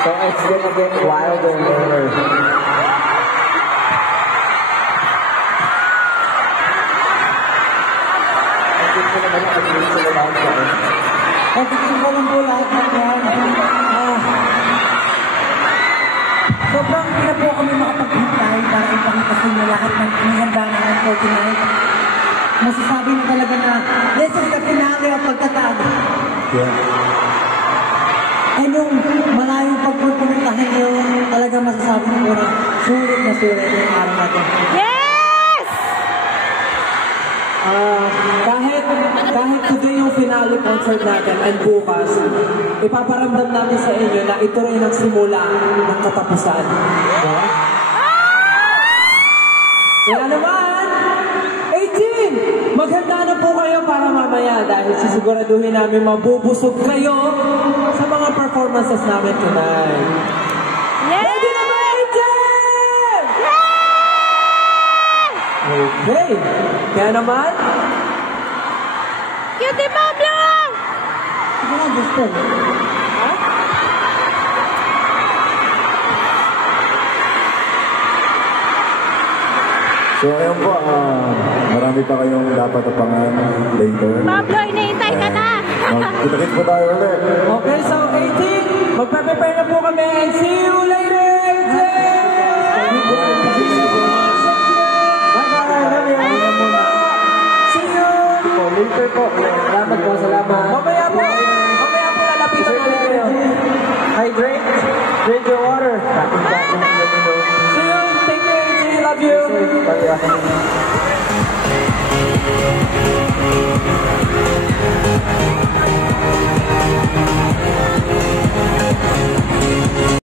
So it's gonna get wilder later. At tingin ko lang po lahat ng yan. Sobrang hirap po kami makapag-hintay para ipakita sa inyo lahat ng handa naman for tonight. Masasabi mo talaga na this is the finale of pagtatalo. Yeah. And yung malayong pagpupuntahan nyo, talaga masasabi mo na sulit yung araw natin. Yes! Kahit today yung finale concert natin and bukas, ipaparamdam natin sa inyo na ito rin ang simula ng katapusan. Yeah? Kaya naman, 18! Maghanda na po kayo para mamaya dahil sisiguraduhin namin mabubusog kayo sa mga performances namin tonight. Yes! Ready na ba, 18? Yes! Okay. Kaya naman, Cutie Pablo! Sige na, Justin. So ayun po, marami pa kayong dapat abangan later. Pablo, inihintay ka na! Kita-kits po tayo ulit. okay, so 18, magpe-prepare na po kami and see you later, 18! See you! Later po. Salamat po, salamat. Mamaya po lalapitan namin kayo. Hydrate. Drink your water. See you, thank you, 18, love you! Bye.